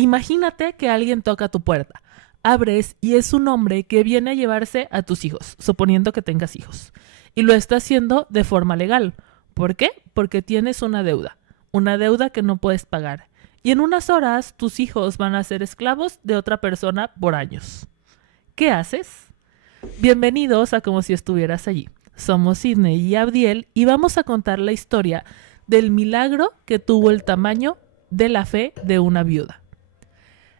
Imagínate que alguien toca tu puerta. Abres y es un hombre que viene a llevarse a tus hijos, suponiendo que tengas hijos. Y lo está haciendo de forma legal. ¿Por qué? Porque tienes una deuda que no puedes pagar. Y en unas horas tus hijos van a ser esclavos de otra persona por años. ¿Qué haces? Bienvenidos a Como si estuvieras allí. Somos Sidney y Abdiel y vamos a contar la historia del milagro que tuvo el tamaño de la fe de una viuda.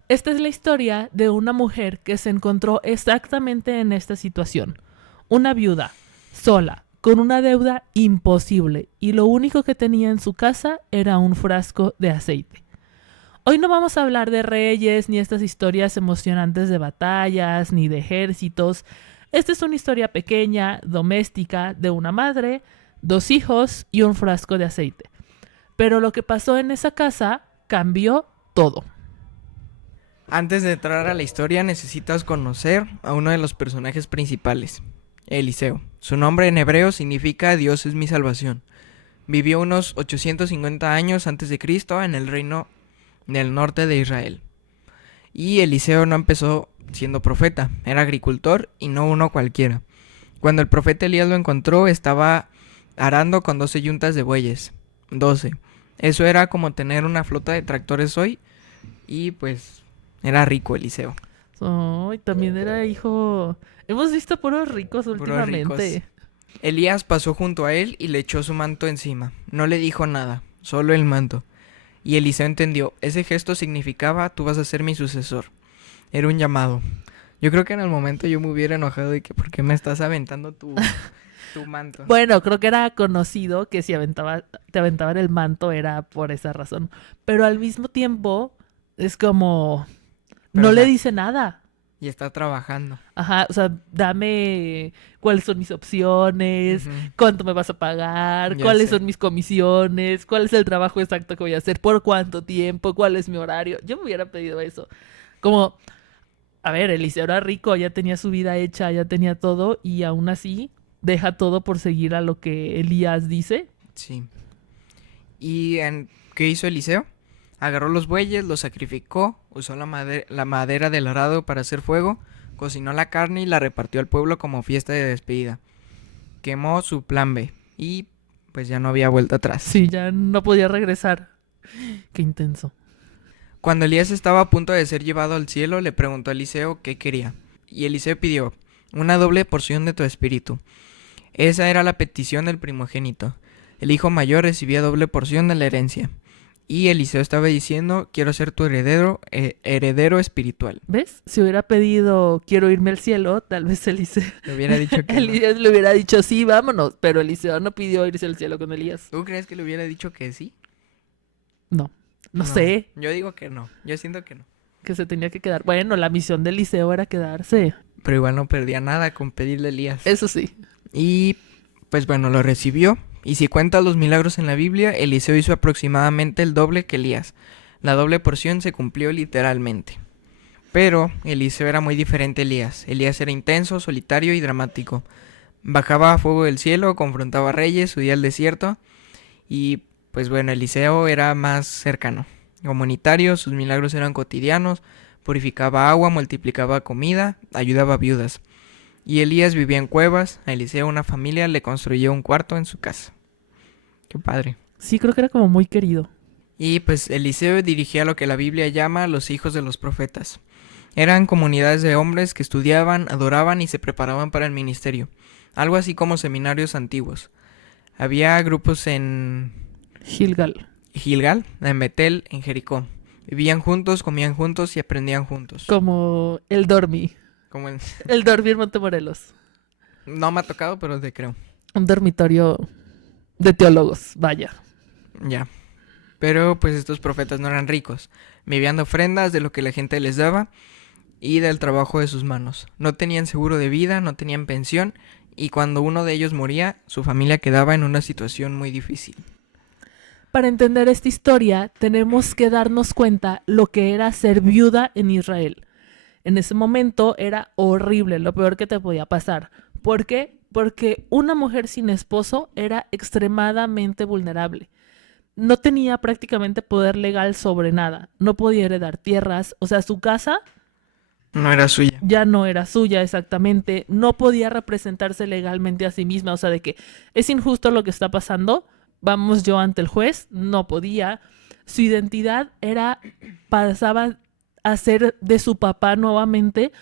Esta es la historia de una mujer que se encontró exactamente en esta situación. Una viuda, sola, con una deuda imposible y lo único que tenía en su casa era un frasco de aceite. Hoy no vamos a hablar de reyes ni estas historias emocionantes de batallas ni de ejércitos. Esta es una historia pequeña, doméstica, de una madre, 2 hijos y un frasco de aceite. Pero lo que pasó en esa casa cambió todo. Antes de entrar a la historia necesitas conocer a uno de los personajes principales, Eliseo. Su nombre en hebreo significa Dios es mi salvación. Vivió unos 850 años antes de Cristo en el reino del norte de Israel. Y Eliseo no empezó siendo profeta, era agricultor y no uno cualquiera. Cuando el profeta Elías lo encontró, estaba arando con 12 yuntas de bueyes. 12. Eso era como tener una flota de tractores hoy y pues era rico Eliseo. Oh, y también era hijo... Hemos visto puros ricos últimamente. Ricos. Elías pasó junto a él y le echó su manto encima. No le dijo nada, solo el manto. Y Eliseo entendió, ese gesto significaba, tú vas a ser mi sucesor. Era un llamado. Yo creo que en el momento yo me hubiera enojado de que, ¿por qué me estás aventando tu manto? Bueno, creo que era conocido que si te aventaban el manto era por esa razón. Pero al mismo tiempo es como... Pero, no o le sea, dice nada. Y está trabajando. Ajá, o sea, dame cuáles son mis opciones, Ujú. cuánto me vas a pagar, Ya cuáles sé. son mis comisiones, cuál es el trabajo exacto que voy a hacer, por cuánto tiempo, cuál es mi horario. Yo me hubiera pedido eso. Como, a ver, Eliseo era rico, ya tenía su vida hecha, ya tenía todo y aún así deja todo por seguir a lo que Elías dice. Sí. ¿Qué hizo Eliseo? Agarró los bueyes, los sacrificó, usó la madera del arado para hacer fuego, cocinó la carne y la repartió al pueblo como fiesta de despedida. Quemó su plan B y pues ya no había vuelta atrás. Sí, ya no podía regresar. Qué intenso. Cuando Elías estaba a punto de ser llevado al cielo, le preguntó a Eliseo qué quería. Y Eliseo pidió una doble porción de tu espíritu. Esa era la petición del primogénito. El hijo mayor recibía doble porción de la herencia. Y Eliseo estaba diciendo, quiero ser tu heredero espiritual. ¿Ves? Si hubiera pedido quiero irme al cielo, tal vez Eliseo... Le hubiera dicho que no. Elías le hubiera dicho sí, vámonos. Pero Eliseo no pidió irse al cielo con Elías. ¿Tú crees que le hubiera dicho que sí? No sé, Yo digo que no. Yo siento que no. que se tenía que quedar. Bueno, la misión de Eliseo era quedarse. Pero igual no perdía nada con pedirle a Elías. Eso sí. Y pues bueno, lo recibió. Y si cuentas los milagros en la Biblia, Eliseo hizo aproximadamente el doble que Elías. La doble porción se cumplió literalmente. Pero Eliseo era muy diferente a Elías. Elías era intenso, solitario y dramático. Bajaba a fuego del cielo, confrontaba a reyes, subía al desierto. Y pues bueno, Eliseo era más cercano. Comunitario, sus milagros eran cotidianos. Purificaba agua, multiplicaba comida, ayudaba a viudas. Y Elías vivía en cuevas. A Eliseo una familia le construyó un cuarto en su casa. Qué padre. Sí, creo que era como muy querido. Y pues Eliseo dirigía lo que la Biblia llama los hijos de los profetas. Eran comunidades de hombres que estudiaban, adoraban y se preparaban para el ministerio. Algo así como seminarios antiguos. Había grupos en Gilgal. Gilgal, en Betel, en Jericó. Vivían juntos, comían juntos y aprendían juntos. Como el Dormi. Como en... El Dormi en Montemorelos. No me ha tocado, pero te creo. Un dormitorio de teólogos, vaya. Ya. Pero pues estos profetas no eran ricos. Vivían de ofrendas de lo que la gente les daba y del trabajo de sus manos. No tenían seguro de vida, no tenían pensión y cuando uno de ellos moría, su familia quedaba en una situación muy difícil. Para entender esta historia, tenemos que darnos cuenta lo que era ser viuda en Israel. En ese momento era horrible, lo peor que te podía pasar. ¿Por qué? Porque una mujer sin esposo era extremadamente vulnerable. no tenía prácticamente poder legal sobre nada. No podía heredar tierras, o sea, su casa No era suya. ya no era suya exactamente, no podía representarse legalmente a sí misma, o sea, de que es injusto lo que está pasando, vamos yo ante el juez, no podía. Su identidad pasaba a ser de su papá nuevamente,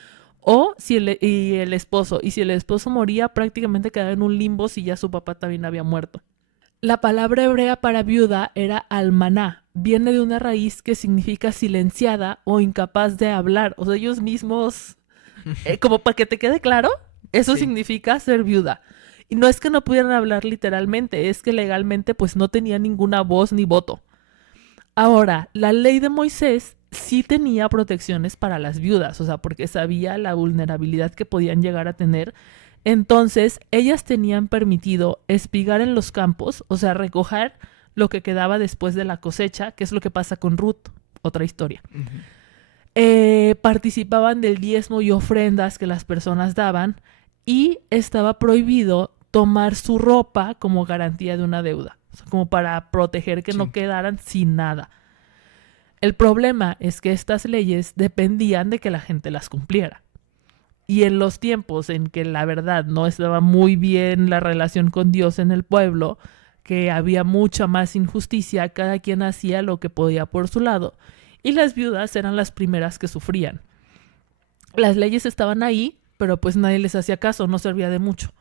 o si y el esposo, y si el esposo moría, prácticamente quedaba en un limbo si ya su papá también había muerto. La palabra hebrea para viuda era almaná. Viene de una raíz que significa silenciada o incapaz de hablar. O sea, ellos mismos, como para que te quede claro, eso Sí. significa ser viuda. Y no es que no pudieran hablar literalmente, es que legalmente pues no tenía ninguna voz ni voto. Ahora, la ley de Moisés sí tenía protecciones para las viudas, o sea, porque sabía la vulnerabilidad que podían llegar a tener. Entonces, ellas tenían permitido espigar en los campos, o sea, recoger lo que quedaba después de la cosecha, que es lo que pasa con Ruth, otra historia. Ujú. Participaban del diezmo y ofrendas que las personas daban y estaba prohibido tomar su ropa como garantía de una deuda, o sea, como para proteger que no Sí. quedaran sin nada. El problema es que estas leyes dependían de que la gente las cumpliera. Y en los tiempos en que la verdad no estaba muy bien la relación con Dios en el pueblo, que había mucha más injusticia, cada quien hacía lo que podía por su lado, y las viudas eran las primeras que sufrían. Las leyes estaban ahí, pero pues nadie les hacía caso, no servía de mucho.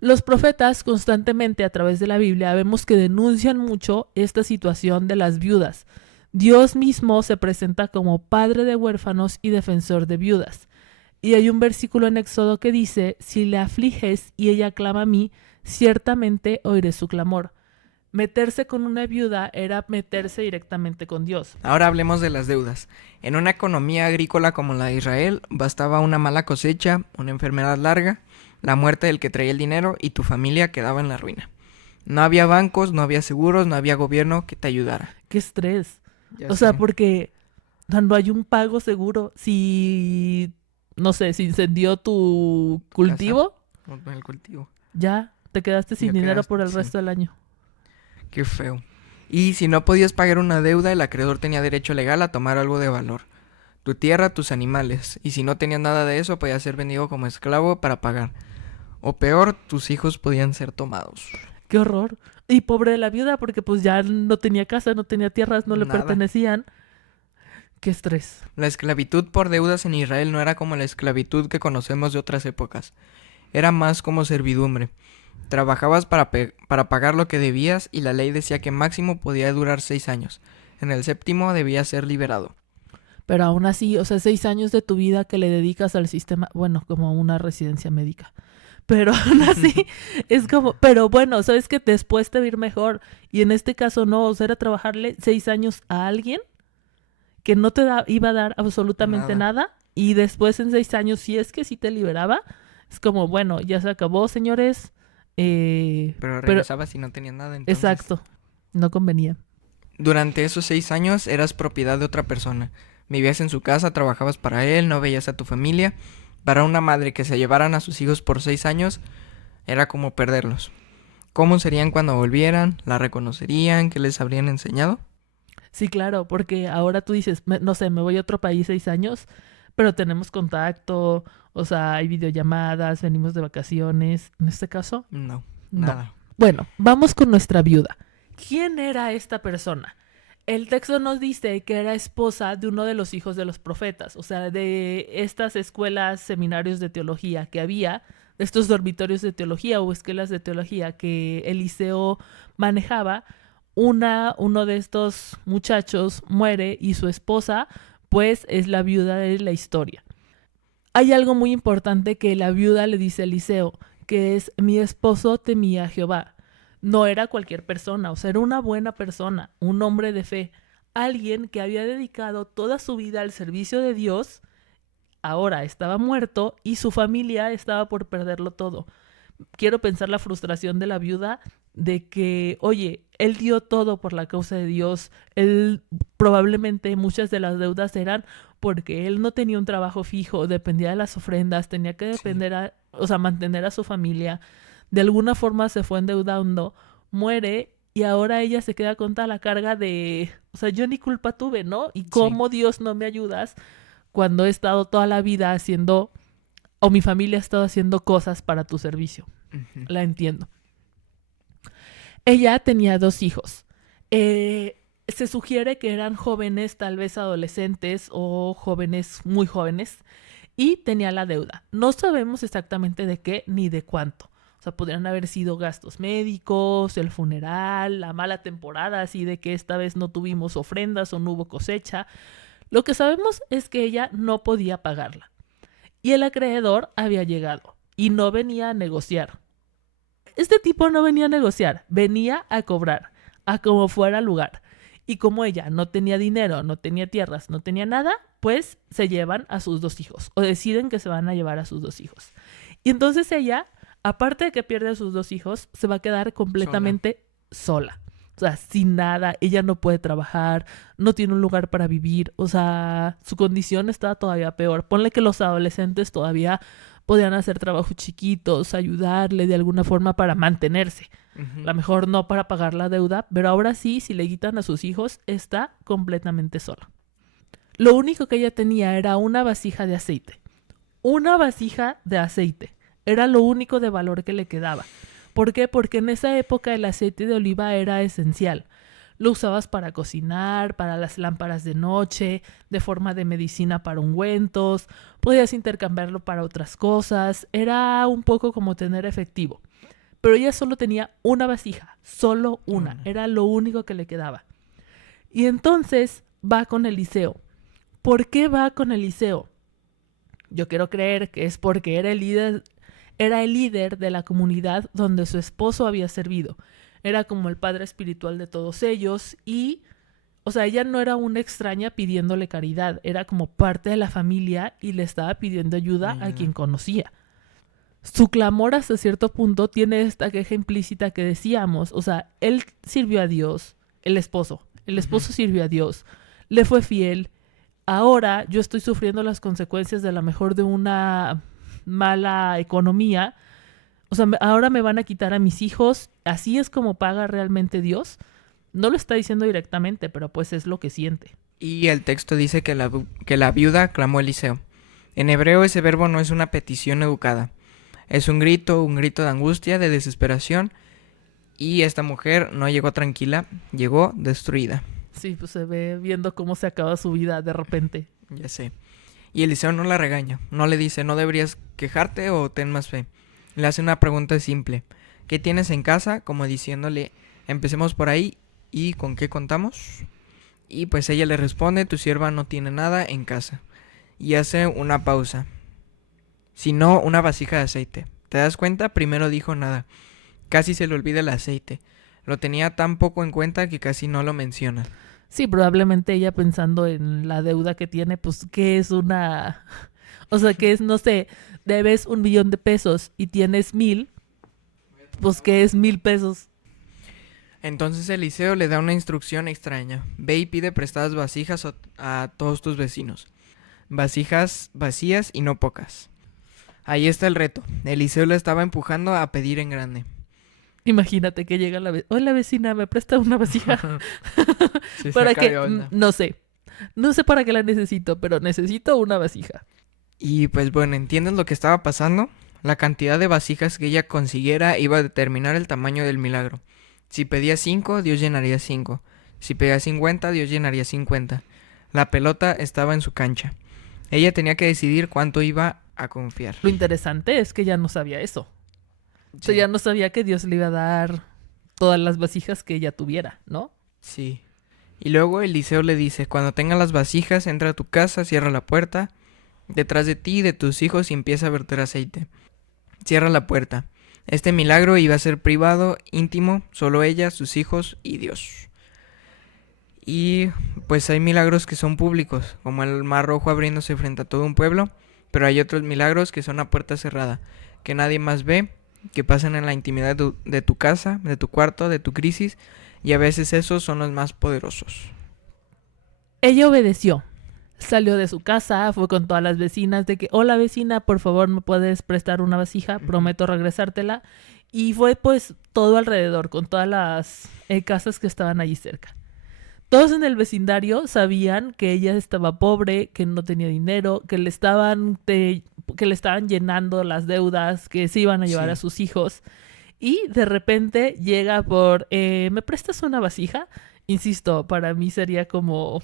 Los profetas constantemente a través de la Biblia vemos que denuncian mucho esta situación de las viudas. Dios mismo se presenta como padre de huérfanos y defensor de viudas. Y hay un versículo en Éxodo que dice, si le afliges y ella clama a mí, ciertamente oiré su clamor. Meterse con una viuda era meterse directamente con Dios. Ahora hablemos de las deudas. En una economía agrícola como la de Israel, bastaba una mala cosecha, una enfermedad larga, la muerte del que traía el dinero y tu familia quedaba en la ruina. No había bancos, no había seguros, no había gobierno que te ayudara. ¡Qué estrés! Ya O sea, sé. porque no hay un pago seguro. Si, no sé, se incendió tu cultivo, Casa, el cultivo. ya te quedaste sin Ya dinero por quedaste, el sí. resto del año. Qué feo. Y si no podías pagar una deuda, el acreedor tenía derecho legal a tomar algo de valor. Tu tierra, tus animales. Y si no tenías nada de eso, podías ser vendido como esclavo para pagar. O peor, tus hijos podían ser tomados. ¡Qué horror! Y pobre de la viuda, porque pues ya no tenía casa, no tenía tierras, no le Nada. pertenecían. ¡Qué estrés! La esclavitud por deudas en Israel no era como la esclavitud que conocemos de otras épocas. Era más como servidumbre. Trabajabas para pagar lo que debías y la ley decía que máximo podía durar 6 años. En el séptimo debías ser liberado. Pero aún así, o sea, 6 años de tu vida que le dedicas al sistema, bueno, como una residencia médica. Pero aún así, es como, pero bueno, sabes que después te va a ir mejor. Y en este caso no, o sea, era trabajarle 6 años a alguien que no iba a dar absolutamente Nada. nada. Y después en 6 años, si es que sí te liberaba, es como, bueno, ya se acabó, señores. Pero Pero, regresabas y no tenías nada, entonces... exacto, no convenía. Durante esos 6 años eras propiedad de otra persona. Vivías en su casa, trabajabas para él, no veías a tu familia. Para una madre que se llevaran a sus hijos por 6 años era como perderlos. ¿Cómo serían cuando volvieran? ¿La reconocerían? ¿Qué les habrían enseñado? Sí, claro, porque ahora tú dices, no sé, me voy a otro país 6 años, pero tenemos contacto, o sea, hay videollamadas, venimos de vacaciones. En este caso, No, no. nada. Bueno, vamos con nuestra viuda. ¿Quién era esta persona? El texto nos dice que era esposa de uno de los hijos de los profetas, o sea, de estas escuelas, seminarios de teología que había, de estos dormitorios de teología o escuelas de teología que Eliseo manejaba. Uno de estos muchachos muere y su esposa, pues, es la viuda de la historia. Hay algo muy importante que la viuda le dice a Eliseo, que es, mi esposo temía a Jehová. No era cualquier persona, o sea, era una buena persona, un hombre de fe, alguien que había dedicado toda su vida al servicio de Dios, ahora estaba muerto y su familia estaba por perderlo todo. Quiero pensar la frustración de la viuda de que, oye, él dio todo por la causa de Dios, él probablemente muchas de las deudas eran porque él no tenía un trabajo fijo, dependía de las ofrendas, tenía que Sí. o sea, mantener a su familia, de alguna forma se fue endeudando, muere y ahora ella se queda con toda la carga de, o sea, yo ni culpa tuve, ¿no? Y cómo Dios no me ayudas cuando he estado toda la vida haciendo, o mi familia ha estado haciendo cosas para tu servicio. Ujú. La entiendo. Ella tenía 2 hijos. Se sugiere que eran jóvenes, tal vez adolescentes o jóvenes, muy jóvenes, y tenía la deuda. No sabemos exactamente de qué ni de cuánto. O sea, podrían haber sido gastos médicos, el funeral, la mala temporada, así de que esta vez no tuvimos ofrendas o no hubo cosecha. Lo que sabemos es que ella no podía pagarla. Y el acreedor había llegado y no venía a negociar. Este tipo no venía a negociar, venía a cobrar, a como fuera lugar. Y como ella no tenía dinero, no tenía tierras, no tenía nada, pues se llevan a sus 2 hijos o deciden que se van a llevar a sus 2 hijos. Y entonces ella, aparte de que pierde a sus 2 hijos, se va a quedar completamente sola. O sea, sin nada, ella no puede trabajar, no tiene un lugar para vivir, o sea, su condición está todavía peor. Ponle que los adolescentes todavía podían hacer trabajos chiquitos, ayudarle de alguna forma para mantenerse. A lo mejor no para pagar la deuda, pero ahora sí, si le quitan a sus hijos, está completamente sola. Lo único que ella tenía era una vasija de aceite. Una vasija de aceite. Era lo único de valor que le quedaba. ¿Por qué? Porque en esa época el aceite de oliva era esencial. Lo usabas para cocinar, para las lámparas de noche, de forma de medicina para ungüentos, podías intercambiarlo para otras cosas, era un poco como tener efectivo. Pero ella solo tenía una vasija, solo una, era lo único que le quedaba. Y entonces va con Eliseo. ¿Por qué va con Eliseo? Yo quiero creer que es porque era el líder de la comunidad donde su esposo había servido. Era como el padre espiritual de todos ellos y, o sea, ella no era una extraña pidiéndole caridad, era como parte de la familia y le estaba pidiendo ayuda a quien conocía. Su clamor hasta cierto punto tiene esta queja implícita que decíamos, o sea, él sirvió a Dios, el esposo sirvió a Dios, le fue fiel. Ahora yo estoy sufriendo las consecuencias de la mejor de una mala economía. O sea, ahora me van a quitar a mis hijos. ¿Así es como paga realmente Dios? No lo está diciendo directamente, pero pues es lo que siente. Y el texto dice que la viuda clamó a Eliseo. En hebreo ese verbo no es una petición educada. Es un grito de angustia, de desesperación. Y esta mujer no llegó tranquila, llegó destruida. Sí, pues se ve viendo cómo se acaba su vida de repente. Ya sé. Y Eliseo no la regaña, no le dice, no deberías quejarte o ten más fe. Le hace una pregunta simple. ¿Qué tienes en casa? Como diciéndole, empecemos por ahí, ¿y con qué contamos? Y pues ella le responde, tu sierva no tiene nada en casa. Y hace una pausa. Sino una vasija de aceite. ¿Te das cuenta? Primero dijo nada. Casi se le olvida el aceite. Lo tenía tan poco en cuenta que casi no lo menciona. Sí, probablemente ella pensando en la deuda que tiene, pues, ¿qué es una...? O sea, que es, no sé, debes 1,000,000 de pesos y tienes 1,000, pues, ¿qué es 1,000 pesos? Entonces Eliseo le da una instrucción extraña. Ve y pide prestadas vasijas a todos tus vecinos. Vasijas vacías y no pocas. Ahí está el reto. Eliseo le estaba empujando a pedir en grande. Imagínate que llega la vecina. Hola vecina, ¿me presta una vasija? Sí, ¿Para saca qué? de onda. No sé. No sé para qué la necesito, pero necesito una vasija. Y pues bueno, ¿entiendes lo que estaba pasando? La cantidad de vasijas que ella consiguiera iba a determinar el tamaño del milagro. Si pedía 5, Dios llenaría 5. Si pedía 50, Dios llenaría 50. La pelota estaba en su cancha. Ella tenía que decidir cuánto iba a confiar. Lo interesante es que ya no sabía eso. O sea, Sí. ya no sabía que Dios le iba a dar todas las vasijas que ella tuviera, ¿no? Sí. Y luego Eliseo le dice, cuando tengas las vasijas, entra a tu casa, cierra la puerta, detrás de ti y de tus hijos y empieza a verter aceite. Cierra la puerta. Este milagro iba a ser privado, íntimo, solo ella, sus hijos y Dios. Y pues hay milagros que son públicos, como el Mar Rojo abriéndose frente a todo un pueblo, pero hay otros milagros que son a puerta cerrada, que nadie más ve, que pasan en la intimidad de tu casa, de tu cuarto, de tu crisis, y a veces esos son los más poderosos. Ella obedeció. Salió de su casa, fue con todas las vecinas de que, hola vecina, por favor, ¿me puedes prestar una vasija? Prometo regresártela. Y fue pues todo alrededor, con todas las casas que estaban allí cerca. Todos en el vecindario sabían que ella estaba pobre, que no tenía dinero, que le estaban llenando las deudas, que se iban a llevar a Sí. sus hijos. Y de repente llega ¿me prestas una vasija? Insisto, para mí sería como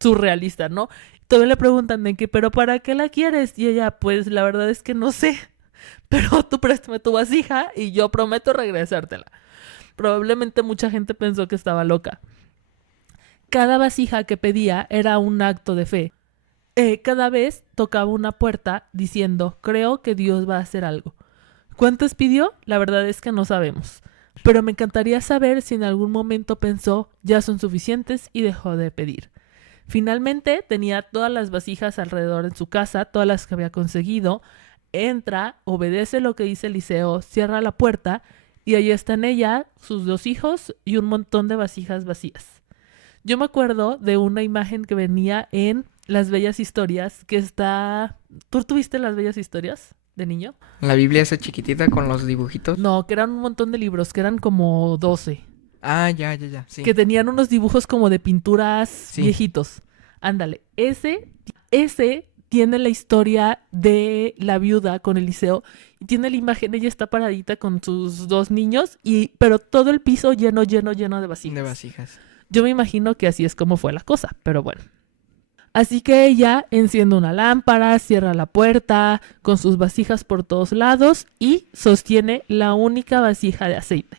surrealista, ¿no? Todavía le preguntan de que, ¿pero para qué la quieres? Y ella, pues la verdad es que no sé, pero tú préstame tu vasija y yo prometo regresártela. Probablemente mucha gente pensó que estaba loca. Cada vasija que pedía era un acto de fe. Cada vez tocaba una puerta diciendo, creo que Dios va a hacer algo. ¿Cuántas pidió? La verdad es que no sabemos. Pero me encantaría saber si en algún momento pensó, ya son suficientes y dejó de pedir. Finalmente tenía todas las vasijas alrededor en su casa, todas las que había conseguido. Entra, obedece lo que dice Eliseo, cierra la puerta y ahí están ella, sus 2 hijos y un montón de vasijas vacías. Yo me acuerdo de una imagen que venía en Las Bellas Historias, que está... ¿Tú tuviste Las Bellas Historias de niño? La Biblia esa chiquitita con los dibujitos. No, que eran un montón de libros, que eran como 12, Ah, ya, sí. que tenían unos dibujos como de pinturas Sí. viejitos. Ándale, ese tiene la historia de la viuda con Eliseo y tiene la imagen, ella está paradita con sus 2 niños, pero todo el piso lleno de vasijas. De vasijas. Yo me imagino que así es como fue la cosa, pero bueno. Así que ella enciende una lámpara, cierra la puerta, con sus vasijas por todos lados y sostiene la única vasija de aceite.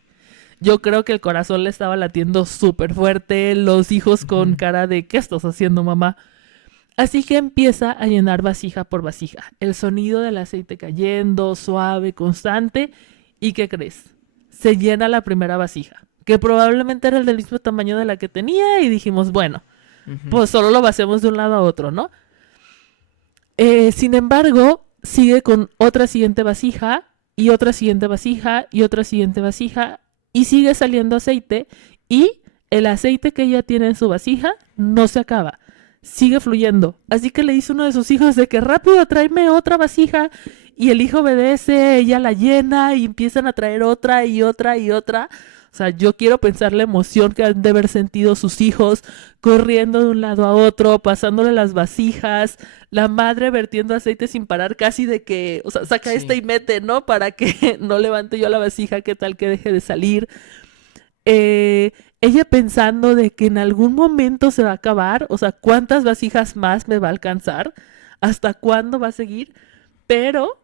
Yo creo que el corazón le estaba latiendo súper fuerte, los hijos con Ujú. cara de ¿qué estás haciendo, mamá? Así que empieza a llenar vasija por vasija. El sonido del aceite cayendo, suave, constante. ¿Y qué crees? Se llena la primera vasija, que probablemente era el del mismo tamaño de la que tenía y dijimos, bueno, Ujú. pues solo lo vaciamos de un lado a otro, ¿no? Sin embargo, sigue con otra siguiente vasija y otra siguiente vasija y otra siguiente vasija y sigue saliendo aceite y el aceite que ella tiene en su vasija no se acaba, sigue fluyendo. Así que le dice uno de sus hijos de que rápido tráeme otra vasija y el hijo obedece, ella la llena y empiezan a traer otra y otra y otra. O sea, yo quiero pensar la emoción que han de haber sentido sus hijos corriendo de un lado a otro, pasándole las vasijas, la madre vertiendo aceite sin parar, casi de que, o sea, saca Sí. esta y mete, ¿no? Para que no levante yo la vasija, qué tal que deje de salir. Ella pensando de que en algún momento se va a acabar, o sea, ¿cuántas vasijas más me va a alcanzar? ¿Hasta cuándo va a seguir? Pero,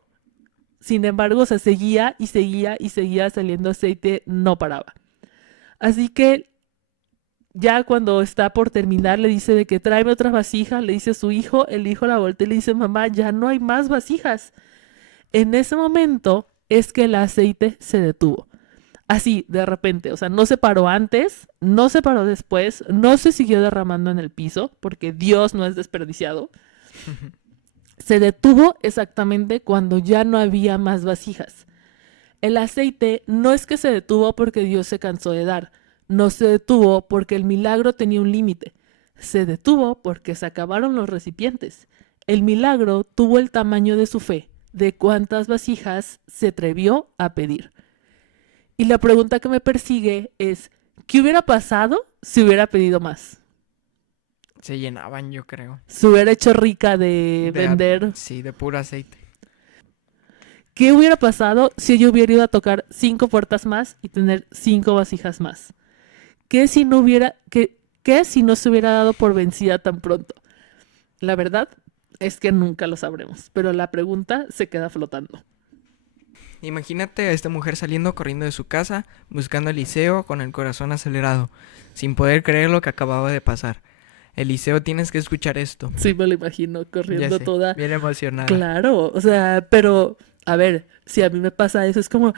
sin embargo, o sea, seguía y seguía y seguía saliendo aceite, no paraba. Así que ya cuando está por terminar le dice de que tráeme otra vasija, le dice a su hijo, el hijo la voltea y le dice, mamá, ya no hay más vasijas. En ese momento es que el aceite se detuvo. Así, de repente, o sea, no se paró antes, no se paró después, no se siguió derramando en el piso, porque Dios no es desperdiciado. Se detuvo exactamente cuando ya no había más vasijas. El aceite no es que se detuvo porque Dios se cansó de dar, no se detuvo porque el milagro tenía un límite, se detuvo porque se acabaron los recipientes. El milagro tuvo el tamaño de su fe, de cuántas vasijas se atrevió a pedir. Y la pregunta que me persigue es, ¿qué hubiera pasado si hubiera pedido más? Se llenaban, yo creo. Se hubiera hecho rica de De a- vender. Sí, de puro aceite. ¿Qué hubiera pasado si ella hubiera ido a tocar 5 puertas más y tener 5 vasijas más? ¿Qué si no hubiera, qué si no se hubiera dado por vencida tan pronto? La verdad es que nunca lo sabremos, pero la pregunta se queda flotando. Imagínate a esta mujer saliendo corriendo de su casa, buscando a Eliseo con el corazón acelerado, sin poder creer lo que acababa de pasar. Eliseo, tienes que escuchar esto. Sí, me lo imagino Ya corriendo sé, toda. bien emocionada. Claro, o sea, pero a ver, si a mí me pasa eso, es como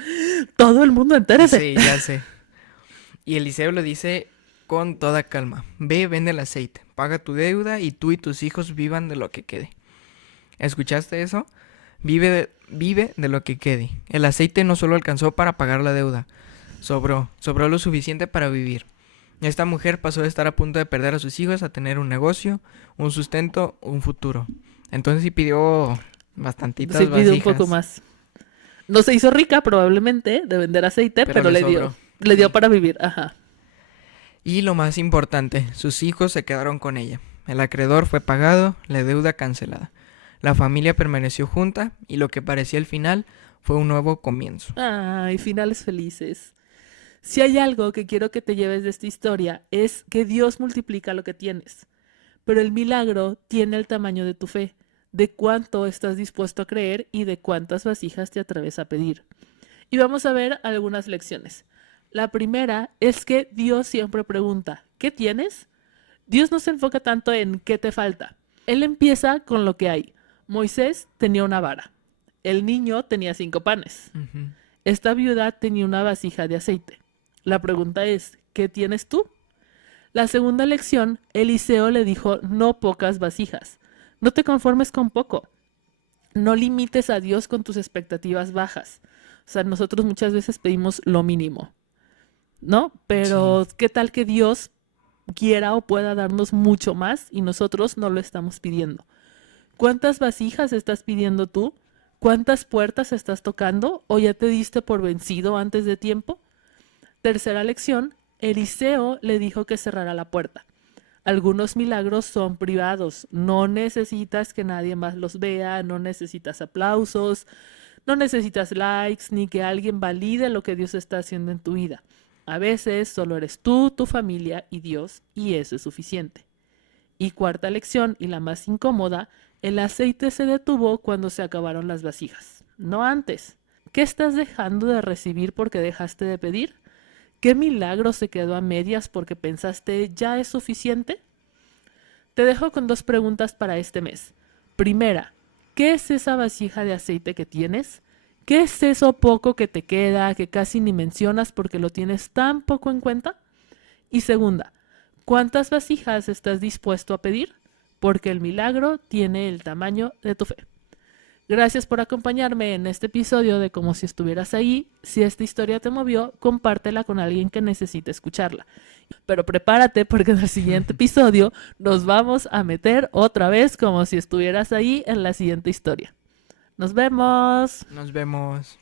todo el mundo entérese. Sí, ya sé. Y Eliseo le dice con toda calma, ve, vende el aceite, paga tu deuda y tú y tus hijos vivan de lo que quede. ¿Escuchaste eso? Vive de lo que quede. El aceite no solo alcanzó para pagar la deuda, sobró lo suficiente para vivir. Esta mujer pasó de estar a punto de perder a sus hijos a tener un negocio, un sustento, un futuro. Entonces sí pidió bastantitas Sí, pide un vasijas. poco más. No se hizo rica probablemente de vender aceite, Pero pero le le sobró. dio Sí. para vivir. Ajá. Y lo más importante, sus hijos se quedaron con ella. El acreedor fue pagado, la deuda cancelada. La familia permaneció junta y lo que parecía el final fue un nuevo comienzo. Ay, finales felices. Si hay algo que quiero que te lleves de esta historia es que Dios multiplica lo que tienes, pero el milagro tiene el tamaño de tu fe, de cuánto estás dispuesto a creer y de cuántas vasijas te atreves a pedir. Y vamos a ver algunas lecciones. La primera es que Dios siempre pregunta, ¿qué tienes? Dios no se enfoca tanto en qué te falta. Él empieza con lo que hay. Moisés tenía una vara. El niño tenía 5 panes. Ujú. Esta viuda tenía una vasija de aceite. La pregunta es, ¿qué tienes tú? La segunda lección, Eliseo le dijo, no pocas vasijas. No te conformes con poco. No limites a Dios con tus expectativas bajas. O sea, nosotros muchas veces pedimos lo mínimo, ¿no? Sí. Pero ¿qué tal que Dios quiera o pueda darnos mucho más y nosotros no lo estamos pidiendo? ¿Cuántas vasijas estás pidiendo tú? ¿Cuántas puertas estás tocando? ¿O ya te diste por vencido antes de tiempo? Tercera lección, Eliseo le dijo que cerrara la puerta. Algunos milagros son privados, no necesitas que nadie más los vea, no necesitas aplausos, no necesitas likes, ni que alguien valide lo que Dios está haciendo en tu vida. A veces solo eres tú, tu familia y Dios, y eso es suficiente. Y cuarta lección, y la más incómoda, el aceite se detuvo cuando se acabaron las vasijas, no antes. ¿Qué estás dejando de recibir porque dejaste de pedir? ¿Qué milagro se quedó a medias porque pensaste ya es suficiente? Te dejo con 2 preguntas para este mes. Primera, ¿qué es esa vasija de aceite que tienes? ¿Qué es eso poco que te queda, que casi ni mencionas porque lo tienes tan poco en cuenta? Y segunda, ¿cuántas vasijas estás dispuesto a pedir? Porque el milagro tiene el tamaño de tu fe. Gracias por acompañarme en este episodio de Como si estuvieras ahí. Si esta historia te movió, compártela con alguien que necesite escucharla. Pero prepárate porque en el siguiente episodio nos vamos a meter otra vez como si estuvieras ahí en la siguiente historia. Nos vemos. Nos vemos.